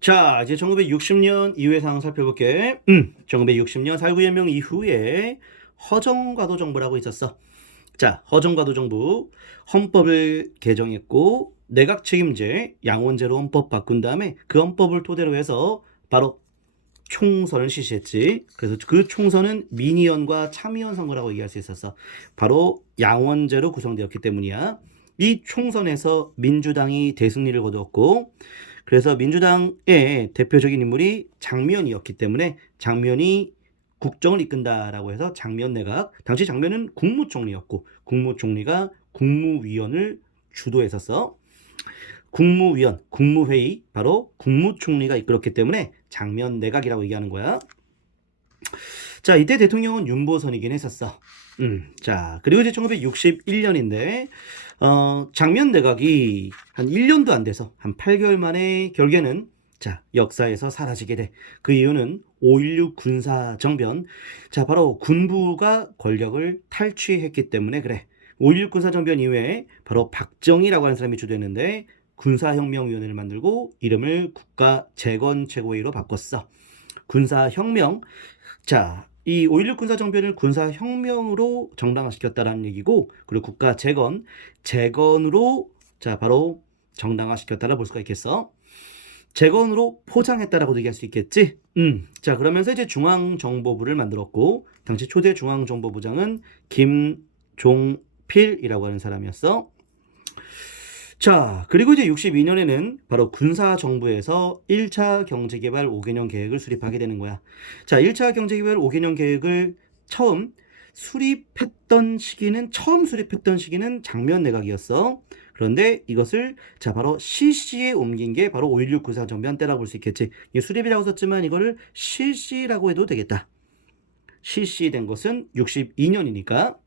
자, 이제 1960년 이후의 상황 살펴볼게. 1960년 살구연명 이후에 허정과도 정부라고 있었어. 자, 허정과도 정부 헌법을 개정했고 내각 책임제 양원제로 헌법 바꾼 다음에 그 헌법을 토대로 해서 바로 총선을 실시했지. 그래서 그 총선은 민의원과 참의원 선거라고 얘기할 수 있었어. 바로 양원제로 구성되었기 때문이야. 이 총선에서 민주당이 대승리를 거두었고, 그래서 민주당의 대표적인 인물이 장면이었기 때문에 장면이 국정을 이끈다라고 해서 장면 내각, 당시 장면은 국무총리였고 국무총리가 국무위원을 주도했었어. 국무위원, 국무회의, 바로 국무총리가 이끌었기 때문에 장면 내각이라고 얘기하는 거야. 자, 이때 대통령은 윤보선이긴 했었어. 자, 그리고 이제 1961년인데, 장면 내각이 한 1년도 안 돼서 한 8개월 만에 결국에는 자, 역사에서 사라지게 돼. 그 이유는 5.16 군사정변. 자, 바로 군부가 권력을 탈취했기 때문에 그래. 5.16 군사정변 이후에 바로 박정희라고 하는 사람이 주도했는데 군사혁명위원회를 만들고 이름을 국가재건최고회의로 바꿨어. 군사혁명. 자, 이 5.16 군사정변을 군사혁명으로 정당화시켰다라는 얘기고, 그리고 국가재건, 재건으로 자 바로 정당화시켰다라 볼 수가 있겠어. 재건으로 포장했다라고 얘기할 수 있겠지. 자, 그러면서 이제 중앙정보부를 만들었고, 당시 초대 중앙정보부장은 김종필이라고 하는 사람이었어. 자, 그리고 이제 62년에는 바로 군사정부에서 1차 경제개발 5개년 계획을 수립하게 되는 거야. 자, 1차 경제개발 5개년 계획을 처음 수립했던 시기는 장면 내각이었어. 그런데 이것을 자 바로 실시에 옮긴 게 바로 5.16 군사정변 때라고 볼 수 있겠지. 수립이라고 썼지만 이거를 실시라고 해도 되겠다. 실시된 것은 62년이니까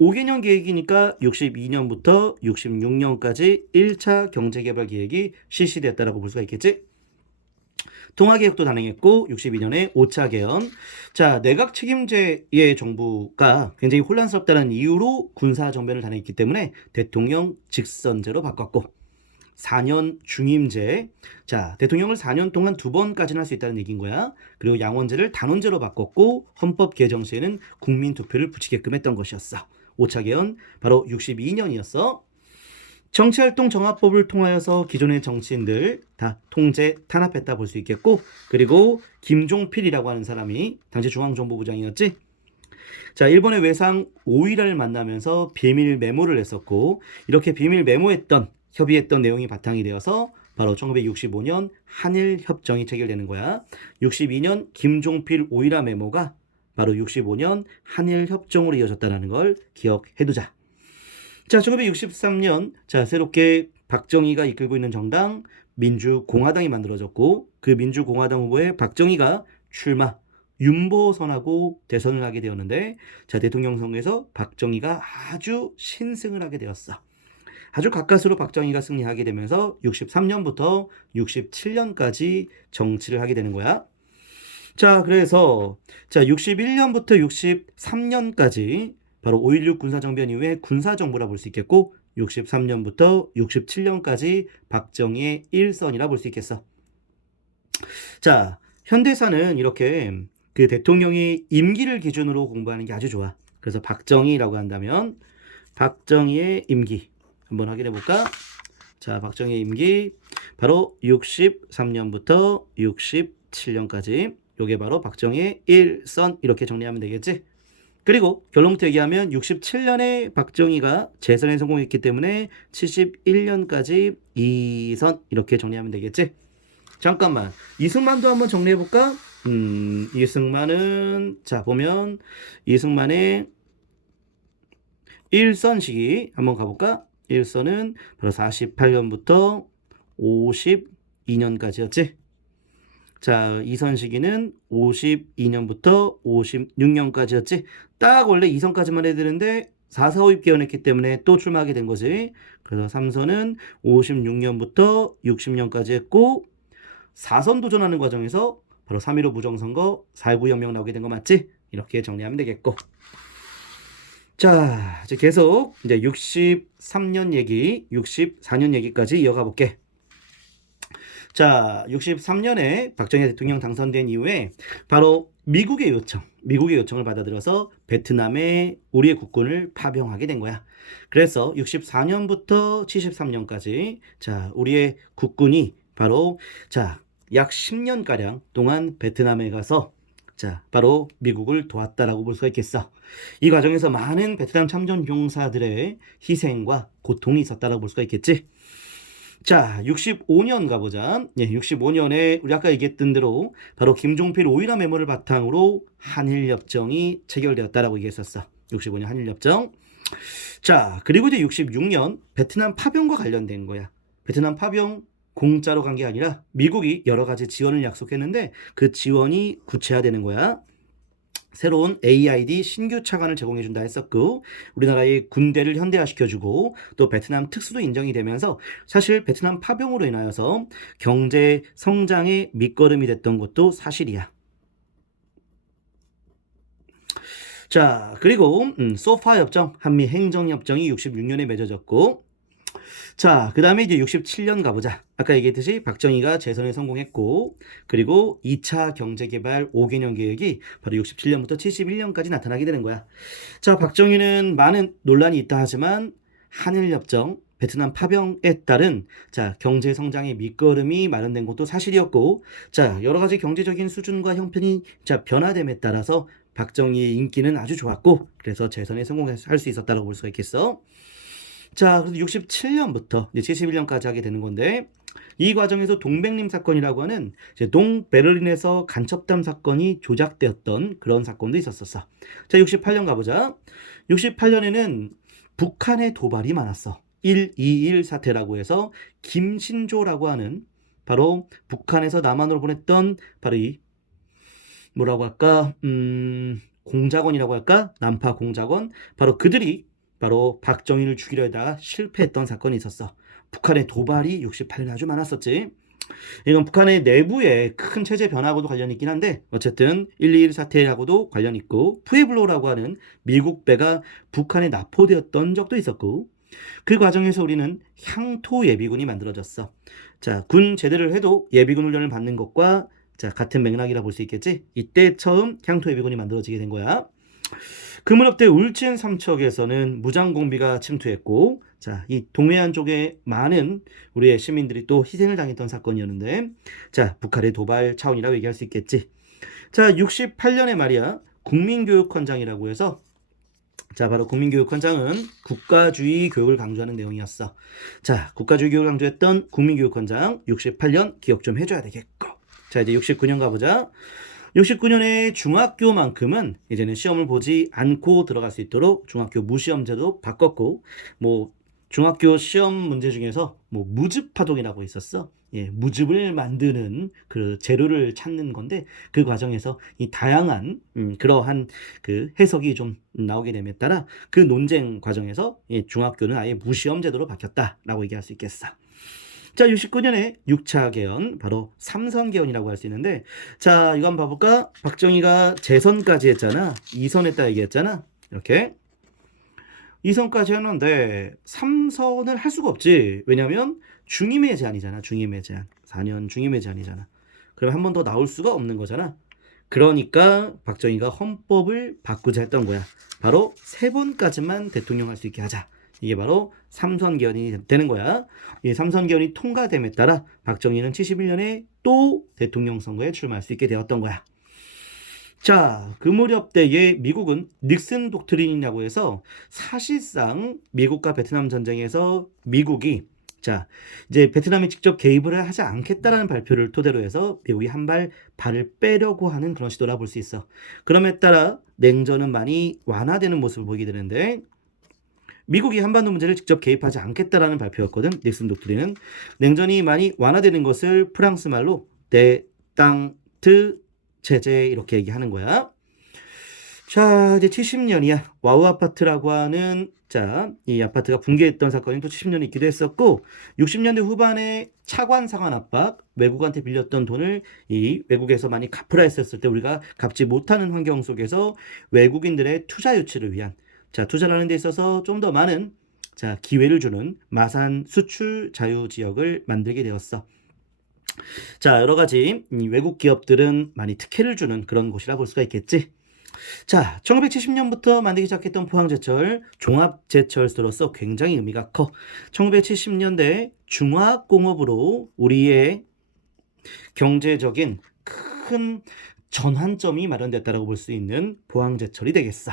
5개년 계획이니까 62년부터 66년까지 1차 경제개발 계획이 실시됐다라고 볼 수가 있겠지. 통화개혁도 단행했고 62년에 5차 개헌. 자, 내각 책임제의 정부가 굉장히 혼란스럽다는 이유로 군사정변을 단행했기 때문에 대통령 직선제로 바꿨고 4년 중임제. 자, 대통령을 4년 동안 2번까지는 할 수 있다는 얘기인 거야. 그리고 양원제를 단원제로 바꿨고 헌법 개정 시에는 국민 투표를 붙이게끔 했던 것이었어. 5차 개헌 바로 62년이었어. 정치활동 정합법을 통하여서 기존의 정치인들 다 통제 탄압했다 볼 수 있겠고, 그리고 김종필이라고 하는 사람이 당시 중앙정보부장이었지. 자, 일본의 외상 오이라를 만나면서 비밀 메모를 했었고, 이렇게 비밀 메모했던 협의했던 내용이 바탕이 되어서 바로 1965년 한일 협정이 체결되는 거야. 62년 김종필 오이라 메모가 바로 65년 한일 협정으로 이어졌다는 걸 기억해두자. 자, 1963년 자 새롭게 박정희가 이끌고 있는 정당 민주공화당이 만들어졌고, 그 민주공화당 후보에 박정희가 출마 윤보선하고 대선을 하게 되었는데, 자, 대통령 선거에서 박정희가 아주 신승을 하게 되었어. 아주 가까스로 박정희가 승리하게 되면서 63년부터 67년까지 정치를 하게 되는 거야. 자, 그래서 자 61년부터 63년까지 바로 5.16 군사정변 이후에 군사정부라 볼 수 있겠고, 63년부터 67년까지 박정희의 일선이라 볼 수 있겠어. 자, 현대사는 이렇게 그 대통령이 임기를 기준으로 공부하는 게 아주 좋아. 그래서 박정희라고 한다면 박정희의 임기 한번 확인해 볼까? 자, 박정희의 임기 바로 63년부터 67년까지. 요게 바로 박정희의 일선, 이렇게 정리하면 되겠지. 그리고 결론부터 얘기하면 67년에 박정희가 재선에 성공했기 때문에 71년까지 2선, 이렇게 정리하면 되겠지. 잠깐만, 이승만도 한번 정리해볼까? 이승만은 자 보면 이승만의 1선 시기 한번 가볼까? 1선은 바로 48년부터 52년까지였지. 자, 2선 시기는 52년부터 56년까지였지. 딱 원래 2선까지만 해야 되는데 4, 4, 5, 6 개헌했기 때문에 또 출마하게 된 거지. 그래서 3선은 56년부터 60년까지 했고, 4선 도전하는 과정에서 바로 3.15 부정선거, 4.19 혁명 나오게 된 거 맞지? 이렇게 정리하면 되겠고. 자, 이제 계속 이제 63년 얘기, 64년 얘기까지 이어가 볼게. 자, 63년에 박정희 대통령 당선된 이후에 바로 미국의 요청을 받아들여서 베트남에 우리의 국군을 파병하게 된 거야. 그래서 64년부터 73년까지 자, 우리의 국군이 바로 자, 약 10년가량 동안 베트남에 가서 자, 바로 미국을 도왔다라고 볼 수가 있겠어. 이 과정에서 많은 베트남 참전 용사들의 희생과 고통이 있었다라고 볼 수가 있겠지. 자, 65년 가보자. 65년에 우리 아까 얘기했던 대로 바로 김종필 오이라 메모를 바탕으로 한일협정이 체결되었다라고 얘기했었어. 65년 한일협정. 자, 그리고 이제 66년 베트남 파병과 관련된 거야. 베트남 파병 공짜로 간 게 아니라 미국이 여러 가지 지원을 약속했는데 그 지원이 구체화되는 거야. 새로운 AID 신규 차관을 제공해준다 했었고 우리나라의 군대를 현대화시켜주고 또 베트남 특수도 인정이 되면서 사실 베트남 파병으로 인하여서 경제 성장의 밑거름이 됐던 것도 사실이야. 자, 그리고 소파 협정, 한미 행정 협정이 66년에 맺어졌고 자, 그 다음에 이제 67년 가보자. 아까 얘기했듯이 박정희가 재선에 성공했고 그리고 2차 경제개발 5개년 계획이 바로 67년부터 71년까지 나타나게 되는 거야. 자, 박정희는 많은 논란이 있다 하지만 한일협정, 베트남 파병에 따른 자, 경제 성장의 밑거름이 마련된 것도 사실이었고 자, 여러 가지 경제적인 수준과 형편이 자, 변화됨에 따라서 박정희의 인기는 아주 좋았고 그래서 재선에 성공할 수 있었다고 볼 수가 있겠어. 자, 그래서 67년부터 이제 71년까지 하게 되는 건데 이 과정에서 동백림 사건이라고 하는 이제 동베를린에서 간첩담 사건이 조작되었던 그런 사건도 있었었어. 자, 68년 가보자. 68년에는 북한의 도발이 많았어. 121 사태라고 해서 김신조라고 하는 바로 북한에서 남한으로 보냈던 바로 이 뭐라고 할까 공작원이라고 할까 남파 공작원 바로 그들이 바로 박정희를 죽이려 하다가 실패했던 사건이 있었어. 북한의 도발이 68년에 아주 많았었지. 이건 북한의 내부에 큰 체제 변화하고도 관련이 있긴 한데 어쨌든 121 사태하고도 관련 있고 푸에블로라고 하는 미국 배가 북한에 납포되었던 적도 있었고 그 과정에서 우리는 향토 예비군이 만들어졌어. 자, 군 제대를 해도 예비군 훈련을 받는 것과 자, 같은 맥락이라 볼 수 있겠지. 이때 처음 향토 예비군이 만들어지게 된 거야. 그 무렵 때 울진 삼척에서는 무장공비가 침투했고 자, 이 동해안 쪽에 많은 우리의 시민들이 또 희생을 당했던 사건이었는데 자, 북한의 도발 차원이라고 얘기할 수 있겠지. 자, 68년에 말이야 국민교육헌장이라고 해서 자, 바로 국민교육헌장은 국가주의 교육을 강조하는 내용이었어. 자, 국가주의 교육을 강조했던 국민교육헌장 68년 기억 좀 해줘야 되겠고 자, 이제 69년 가보자. 69년에 중학교만큼은 이제는 시험을 보지 않고 들어갈 수 있도록 중학교 무시험제도 바꿨고 뭐 중학교 시험 문제 중에서 뭐 무즙파동이라고 있었어. 예, 무즙을 만드는 그 재료를 찾는 건데 그 과정에서 이 다양한 그러한 그 해석이 좀 나오게 됨에 따라 그 논쟁 과정에서 이 중학교는 아예 무시험제도로 바뀌었다라고 얘기할 수 있겠어. 자, 69년에 6차 개헌, 바로 삼선 개헌이라고 할 수 있는데 자, 이거 한번 봐볼까? 박정희가 재선까지 했잖아. 2선했다 얘기했잖아. 이렇게 2선까지 했는데 3선을 할 수가 없지. 왜냐면 중임의 제한이잖아. 중임의 제한. 4년 중임의 제한이잖아. 그러면 한 번 더 나올 수가 없는 거잖아. 그러니까 박정희가 헌법을 바꾸자 했던 거야. 바로 3번까지만 대통령 할 수 있게 하자. 이게 바로 삼선 개헌이 되는 거야. 이 삼선 개헌이 통과됨에 따라 박정희는 71년에 또 대통령 선거에 출마할 수 있게 되었던 거야. 자, 그 무렵 때에 미국은 닉슨 독트린이라고 해서 사실상 미국과 베트남 전쟁에서 미국이 자, 이제 베트남이 직접 개입을 하지 않겠다라는 발표를 토대로 해서 미국이 한 발을 빼려고 하는 그런 시도라 볼 수 있어. 그럼에 따라 냉전은 많이 완화되는 모습을 보이게 되는데 미국이 한반도 문제를 직접 개입하지 않겠다라는 발표였거든. 닉슨 독트린은 냉전이 많이 완화되는 것을 프랑스 말로 데땅트 제재 이렇게 얘기하는 거야. 자, 이제 70년이야. 와우 아파트라고 하는 자, 이 아파트가 붕괴했던 사건이 또 70년에 있기도 했었고 60년대 후반에 차관 상환 압박, 외국한테 빌렸던 돈을 이 외국에서 많이 갚으라 했었을 때 우리가 갚지 못하는 환경 속에서 외국인들의 투자 유치를 위한 자, 투자를 하는 데 있어서 좀 더 많은 자, 기회를 주는 마산 수출 자유 지역을 만들게 되었어. 자, 여러 가지 외국 기업들은 많이 특혜를 주는 그런 곳이라 볼 수가 있겠지. 자, 1970년부터 만들기 시작했던 포항제철, 종합제철소로서 굉장히 의미가 커. 1970년대 중화공업으로 우리의 경제적인 큰 전환점이 마련됐다고 볼 수 있는 포항제철이 되겠어.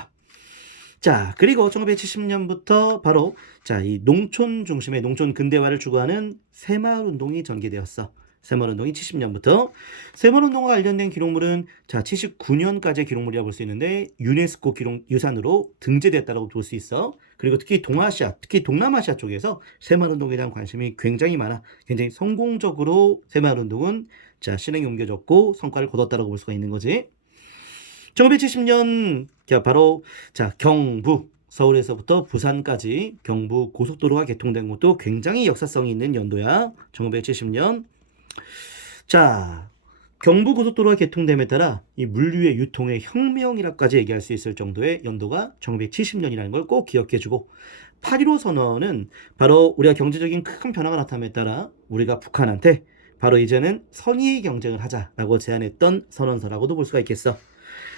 자, 그리고 1970년부터 바로 이 농촌 중심의 농촌 근대화를 추구하는 새마을운동이 전개되었어. 새마을운동이 70년부터 새마을운동과 관련된 기록물은 79년까지의 기록물이라고 볼 수 있는데 유네스코 유산으로 등재됐다고 볼 수 있어. 그리고 특히 동아시아, 특히 동남아시아 쪽에서 새마을운동에 대한 관심이 굉장히 많아. 굉장히 성공적으로 새마을운동은 실행에 옮겨졌고 성과를 거뒀다고 볼 수가 있는 거지. 1970년 바로 경부 서울에서부터 부산까지 경부 고속도로가 개통된 것도 굉장히 역사성이 있는 연도야. 1970년. 자, 경부 고속도로가 개통됨에 따라 이 물류의 유통의 혁명이라까지 얘기할 수 있을 정도의 연도가 1970년이라는 걸 꼭 기억해주고 8.15 선언은 바로 우리가 경제적인 큰 변화가 나타남에 따라 우리가 북한한테 바로 이제는 선의의 경쟁을 하자라고 제안했던 선언서라고도 볼 수가 있겠어.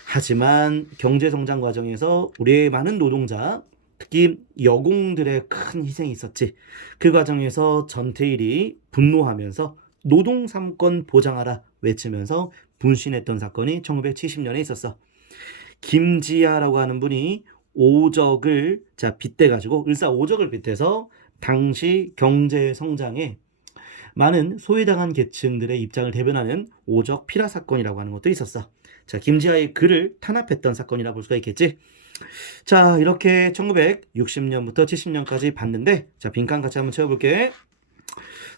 하지만 경제성장 과정에서 우리의 많은 노동자, 특히 여공들의 큰 희생이 있었지. 그 과정에서 전태일이 분노하면서 노동 3권 보장하라 외치면서 분신했던 사건이 1970년에 있었어. 김지하라고 하는 분이 오적을 빗대가지고 을사오적을 빗대서 당시 경제 성장에 많은 소외당한 계층들의 입장을 대변하는 오적 피라 사건이라고 하는 것도 있었어. 김지하의 글을 탄압했던 사건이라 볼 수가 있겠지. 자, 이렇게 1960년부터 70년까지 봤는데 빈칸 같이 한번 채워볼게.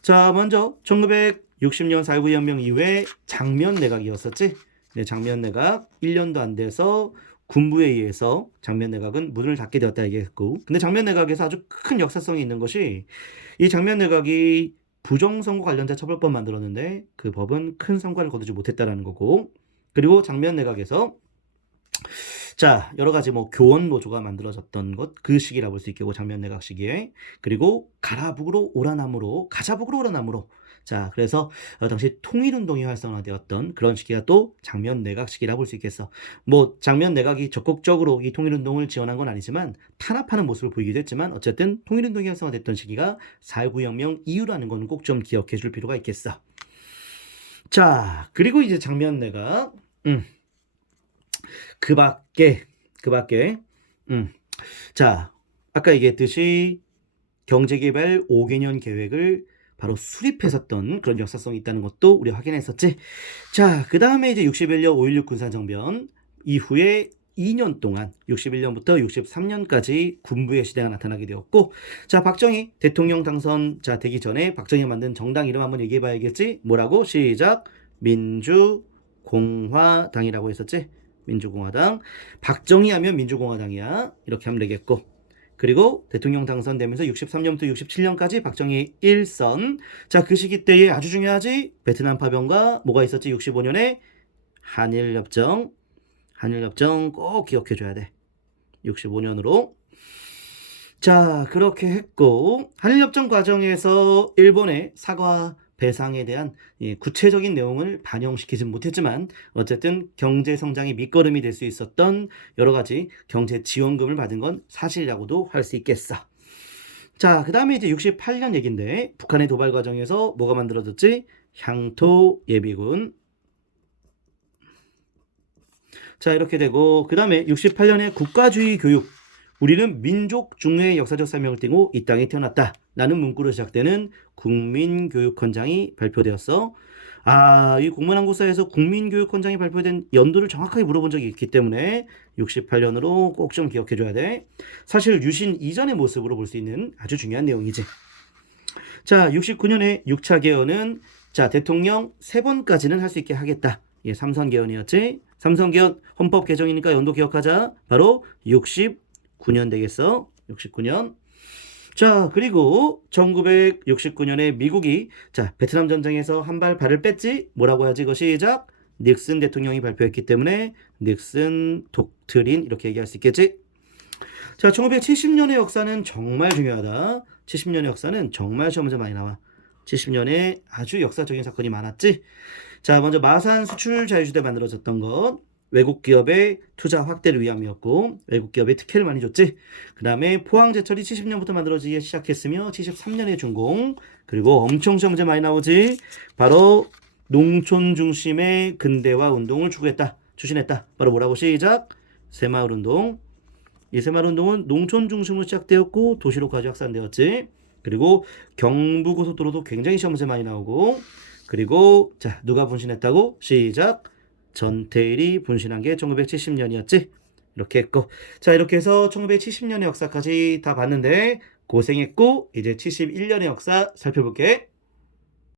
자, 먼저 1960년 4.19 혁명 이후에 장면 내각이었었지. 네, 장면 내각 1년도 안 돼서 군부에 의해서 장면 내각은 문을 닫게 되었다 얘기했고, 근데 장면 내각에서 아주 큰 역사성이 있는 것이 이 장면 내각이 부정선거 관련자 처벌법 만들었는데 그 법은 큰 성과를 거두지 못했다라는 거고, 그리고 장면 내각에서 여러 가지 교원 노조가 만들어졌던 것, 그 시기라 볼 수 있겠고, 장면 내각 시기에. 그리고 가자북으로 오라남으로 그래서 당시 통일운동이 활성화되었던 그런 시기가 또 장면 내각 시기라 볼 수 있겠어. 장면 내각이 적극적으로 이 통일운동을 지원한 건 아니지만 탄압하는 모습을 보이기도 했지만 어쨌든 통일운동이 활성화됐던 시기가 4.19 혁명 이후라는 건 꼭 좀 기억해 줄 필요가 있겠어. 자, 그리고 이제 장면 내각 그 밖에 자, 아까 얘기했듯이 경제개발 5개년 계획을 바로 수립했었던 그런 역사성이 있다는 것도 우리가 확인했었지. 자, 그 다음에 이제 61년 5.16 군사정변 이후에 2년 동안 61년부터 63년까지 군부의 시대가 나타나게 되었고, 자, 박정희 대통령 당선 되기 전에 박정희가 만든 정당 이름 한번 얘기해 봐야겠지. 뭐라고? 시작. 민주공화당이라고 했었지. 민주공화당. 박정희 하면 민주공화당이야. 이렇게 하면 되겠고, 그리고 대통령 당선되면서 63년부터 67년까지 박정희 1선. 자, 그 시기 때에 아주 중요하지. 베트남 파병과 뭐가 있었지? 65년에 한일협정 꼭 기억해줘야 돼. 65년으로. 자, 그렇게 했고, 한일협정 과정에서 일본의 사과 배상에 대한 구체적인 내용을 반영시키진 못했지만 어쨌든 경제 성장의 밑거름이 될 수 있었던 여러 가지 경제 지원금을 받은 건 사실이라고도 할 수 있겠어. 자, 그 다음에 이제 68년 얘긴데 북한의 도발 과정에서 뭐가 만들어졌지? 향토 예비군. 자, 이렇게 되고, 그 다음에 68년에 국가주의 교육. 우리는 민족 중흥의 역사적 사명을 띠고 이 땅에 태어났다 라는 문구로 시작되는 국민교육헌장이 발표되었어. 이 국문한국사에서 국민교육헌장이 발표된 연도를 정확하게 물어본 적이 있기 때문에 68년으로 꼭 좀 기억해줘야 돼. 사실 유신 이전의 모습으로 볼 수 있는 아주 중요한 내용이지. 자, 69년에 6차 개헌은 대통령 3번까지는 할 수 있게 하겠다. 3선 개헌이었지. 3선 개헌 헌법 개정이니까 연도 기억하자. 바로 69년 되겠어. 69년. 자, 그리고 1969년에 미국이 베트남 전쟁에서 한 발을 뺐지. 뭐라고 하지? 이거 시작. 닉슨 대통령이 발표했기 때문에 닉슨 독트린 이렇게 얘기할 수 있겠지. 자, 1970년의 역사는 정말 중요하다. 70년의 역사는 정말 시험 문제 많이 나와. 70년에 아주 역사적인 사건이 많았지. 자, 먼저 마산 수출 자유시대 만들어졌던 것. 외국 기업의 투자 확대를 위함이었고 외국 기업에 특혜를 많이 줬지. 그 다음에 포항제철이 70년부터 만들어지기 시작했으며 73년에 준공. 그리고 엄청 시험 문제 많이 나오지. 바로 농촌 중심의 근대화 운동을 추진했다. 바로 뭐라고 시작? 새마을운동. 이 새마을운동은 농촌 중심으로 시작되었고 도시로까지 확산되었지. 그리고 경부고속도로도 굉장히 시험 문제 많이 나오고. 그리고 자, 누가 분신했다고? 시작. 전태일이 분신한 게 1970년이었지. 이렇게 했고. 자, 이렇게 해서 1970년의 역사까지 다 봤는데 고생했고 이제 71년의 역사 살펴볼게.